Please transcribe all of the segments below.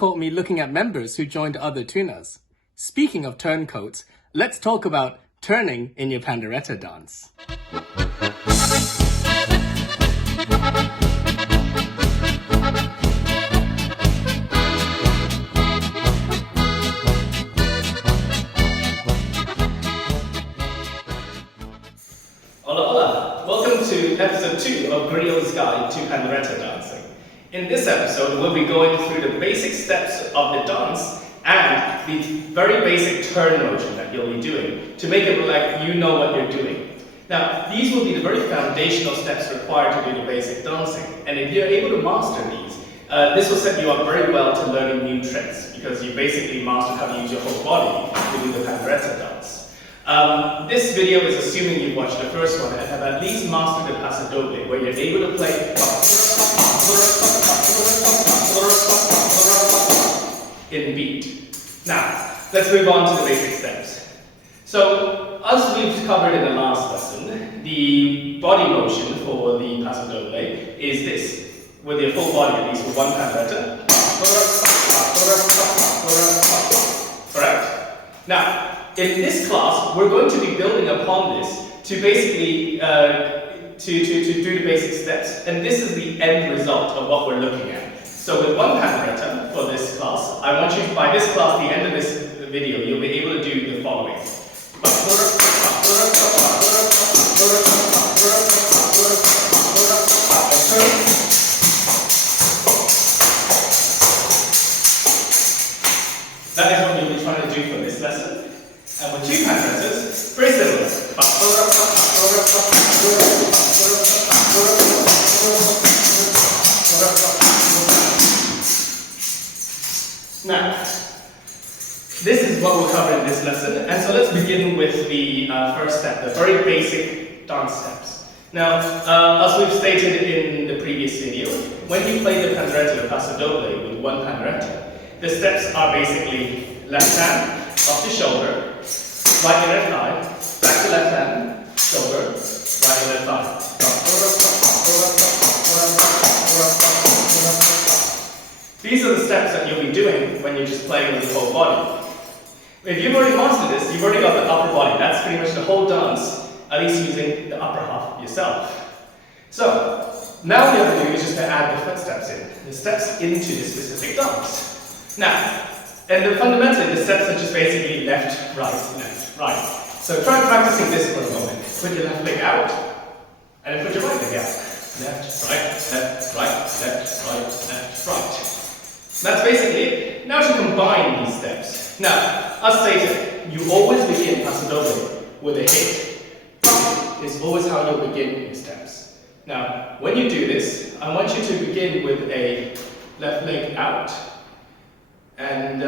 caught me looking at members who joined other tuners. Speaking of turncoats, let's talk about turning in your pandereta dance. Hola, hola! Welcome to episode 2 of Grillo's Guide to Pandereta Dancing. In this episode, we'll be going through the basic steps of the dance and the very basic turn motion that you'll be doing to make it look like you know what you're doing. Now, these will be the very foundational steps required to do the basic dancing, and if you're able to master these, this will set you up very well to learning new tricks because you basically mastered how to use your whole body to do the pandereta dance. This video is assuming you've watched the first one and have at least mastered the paso doble, where you're able to play in beat. Now, let's move on to the basic steps. So, as we've covered in the last lesson, the body motion for the paso doble is this, with your full body, at least for one pandereta. Correct? Now, in this class, we're going to be building upon this to basically to do the basic steps, and this is the end result of what we're looking at. So with one pandereta for this class, I want you, by this class, the end of this video, you'll be able to do the following. That is what you'll be trying to do for this lesson. And with two panderetas, very similar. Now, this is what we'll cover in this lesson, and so let's begin with the first step, the very basic dance steps. Now, as we've stated in the previous video, when you play the pandereta, the paso doble with one pandereta, the steps are basically left hand, off the shoulder, right inner thigh, back to left hand, shoulder, right inner thigh. These are the steps that you'll be doing when you're just playing with the whole body. If you've already mastered this, you've already got the upper body. That's pretty much the whole dance, at least using the upper half yourself. So, now what you have to do is just to add the footsteps in, the steps into the specific dance. Now, and fundamentally, the steps are just basically left, right. So try practicing this for a moment. Put your left leg out, and then put your right leg out. Left, right, left, right, left, right, left, right. That's basically it. Now to combine these steps. Now, as stated, you always begin paso doble with a hit. Is always how you'll begin your steps. Now, when you do this, I want you to begin with a left leg out. And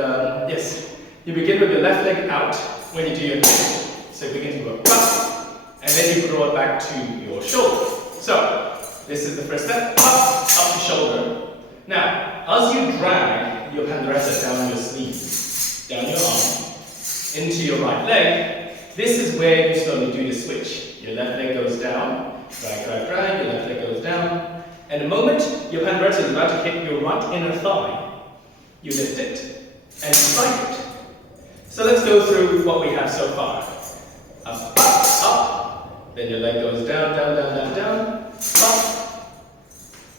yes, you begin with your left leg out when you do your hit. So you begin to go up, and then you throw it back to your shoulder. So, this is the first step, up the shoulder. Now, as you drag your pandereta down your sleeve, down your arm, into your right leg, this is where you slowly do the switch. Your left leg goes down, drag, your left leg goes down, and the moment your pandereta is about to hit your right inner thigh, you lift it and strike it. So let's go through what we have so far. Up, up, then your leg goes down, up,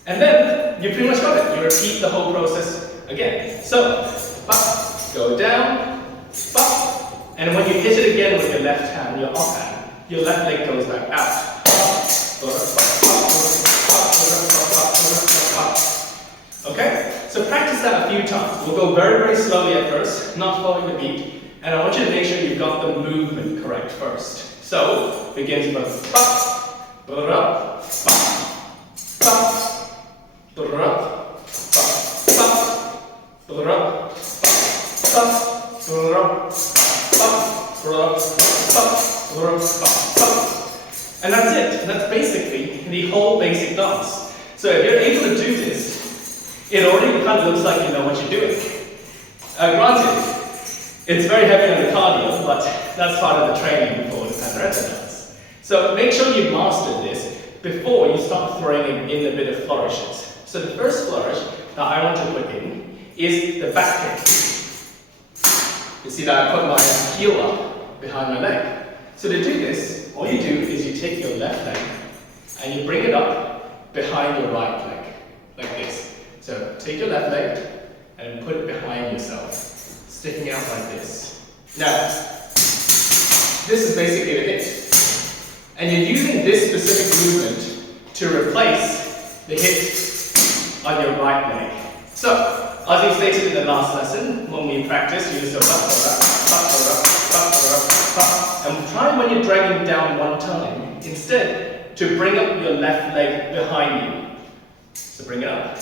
and then you pretty much got it. You repeat the whole process again. So, up, go down, up, and when you hit it again with your left hand, your offhand, your left leg goes back out. Okay? So practice that a few times. We'll go very, very slowly at first, not following the beat, and I want you to make sure you've got the movement correct first. So, begins with up, up, and that's it. And that's basically the whole basic dance. So if you're able to do this, it already kind of looks like you know what you're doing. Granted, it's very heavy on the cardio, but that's part of the training for the pandereta dance. So make sure you master this before you start throwing in a bit of flourishes. So the first flourish that I want to put in is the back kick. You see that I put my heel up behind my leg. So to do this, all you do is you take your left leg and you bring it up behind your right leg, like this. So take your left leg and put it behind yourself, sticking out like this. Now, this is basically the hit. And you're using this specific movement to replace the hit on your right leg. So, as we stated in the last lesson, when we practice, you use your and try when you're dragging down one time, instead to bring up your left leg behind you. So bring it up.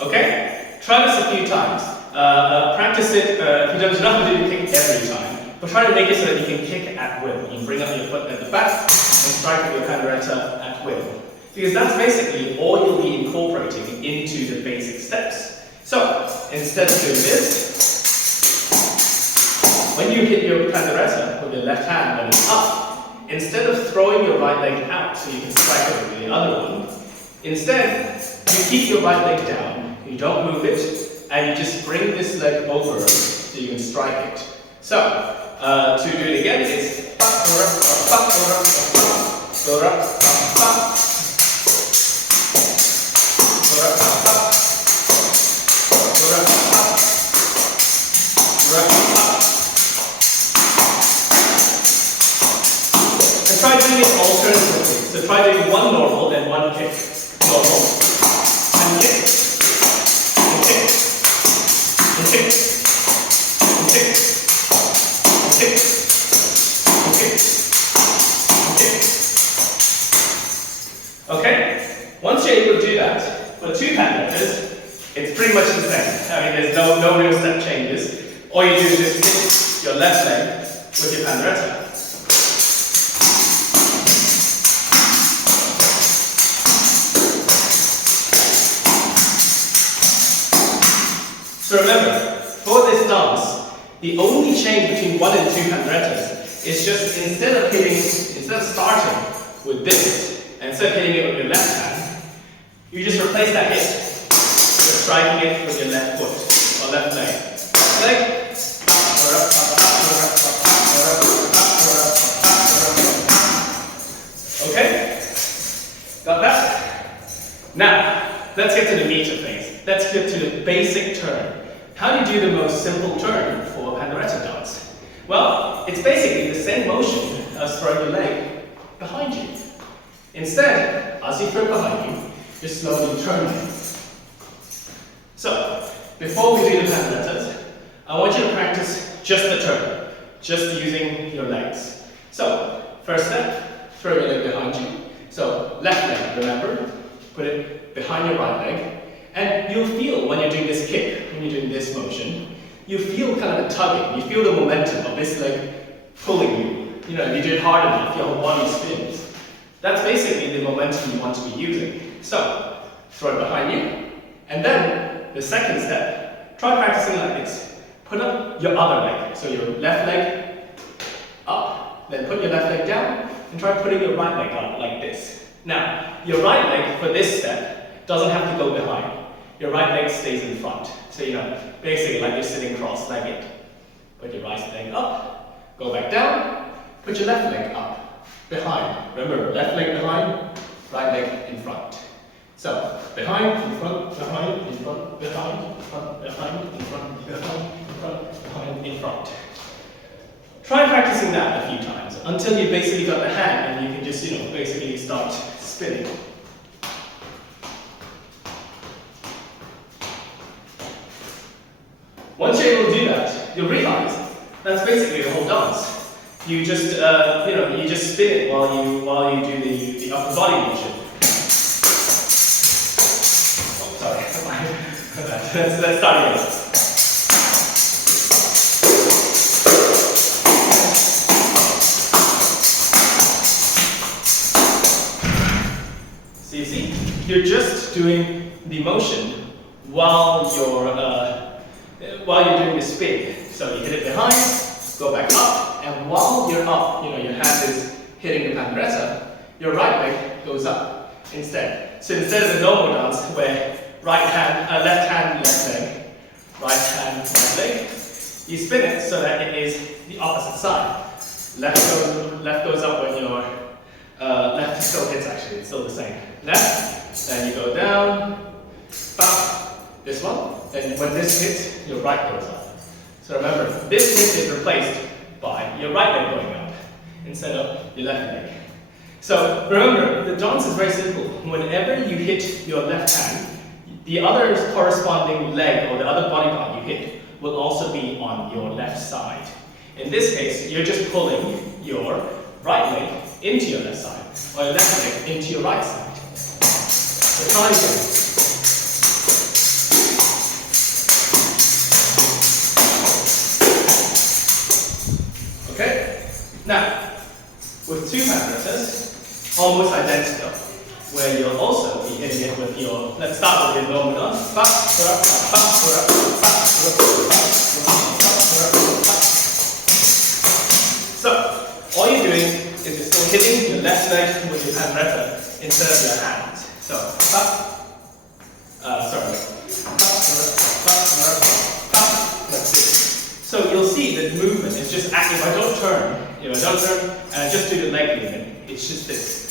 Okay? Try this a few times. Practice it, if you don't know how to do the kick every time, but try to make it so that you can kick at will. You bring up your foot at the back and strike with your pandereta at will. Because that's basically all you'll be incorporating into the basic steps. So, instead of doing this, when you hit your pandereta with your left hand when it's up, instead of throwing your right leg out so you can strike it with the other one, instead, you keep your right leg down, you don't move it, and you just bring this leg over so you can strike it. So, to do it again, it's and try doing it alternatively. So try doing one normal and one kick. Normal. And kick. And kick. And kick. And kick. And kick. And kick. And kick. Okay? Once you're able to do that, for two panderetas, it's pretty much the same. I mean, there's no real step changes. All you do is just hit your left leg with your pandereta. So remember, for this dance, the only change between one and two panderetas is just instead of starting with this, and instead of hitting it with your left hand, you just replace that hit with striking it with your left foot or left leg. Leg. Okay? Got that? Now, let's get to the meat of things. Let's get to the basic turn. How do you do the most simple turn for a pandereta dance? Well, it's basically the same motion as throwing your leg behind you. Instead, as you throw it behind you, just slowly turn it. So, before we do the panderetas, I want you to practice just the turn, just using your legs. So, first step, throw your leg behind you. So, left leg, remember, put it behind your right leg. And you'll feel when you're doing this kick, when you're doing this motion, you feel kind of a tugging, you feel the momentum of this leg pulling you. You know, if you do it hard enough, your whole body spins. That's basically the momentum you want to be using. So, throw it behind you, and then the second step, try practicing like this. Put up your other leg, so your left leg up, then put your left leg down, and try putting your right leg up like this. Now, your right leg for this step doesn't have to go behind. Your right leg stays in front. So, you know, basically like you're sitting cross-legged. Put your right leg up, go back down, put your left leg up, behind. Remember, left leg behind, right leg in front. So, behind, in front, behind, in front, behind, in front, behind, in front, behind, in front, behind, in front. Try practicing that a few times until you basically got the hang and you can just, you know, basically start spinning. Once you're able to do that, you'll realize that's basically the whole dance. You just, you just spin it while you do the upper body motion. Oh, sorry. Let's start again. see, you're just doing the motion while you're doing the spin. So you hit it behind, go back up, and while you're up, your hand is hitting the pandereta, your right leg goes up instead. So instead of the normal dance where left hand, left leg, right leg, you spin it so that it is the opposite side. Left goes up when your left still hits actually, it's still the same. Left, then you go down, back, this one, and when this hits, your right goes up. So remember, this hit is replaced by your right leg going up instead of your left leg. So remember, the dance is very simple. Whenever you hit your left hand, the other corresponding leg or the other body part you hit will also be on your left side. In this case, you're just pulling your right leg into your left side, or your left leg into your right side. So try again. Okay? Now, with two panderetas, almost identical, where you'll also be hitting it with your, let's start with your normal dance. So, all you're doing is you're still hitting your left leg with your pandereta instead of your hands. So, So you'll see that movement is just active. If I don't turn, and I just do the leg movement, it's just this.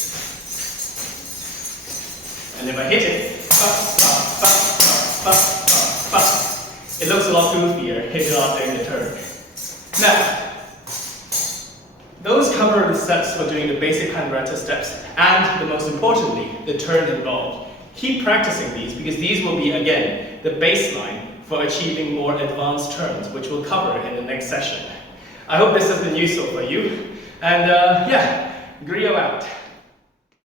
And if I hit it, it looks a lot goofier, hit it out during the turn. Now, those cover the steps for doing the basic pandereta steps, and the most importantly, the turn involved. Keep practicing these because these will be, again, the baseline for achieving more advanced turns, which we'll cover in the next session. I hope this has been useful for you, and Grillo out.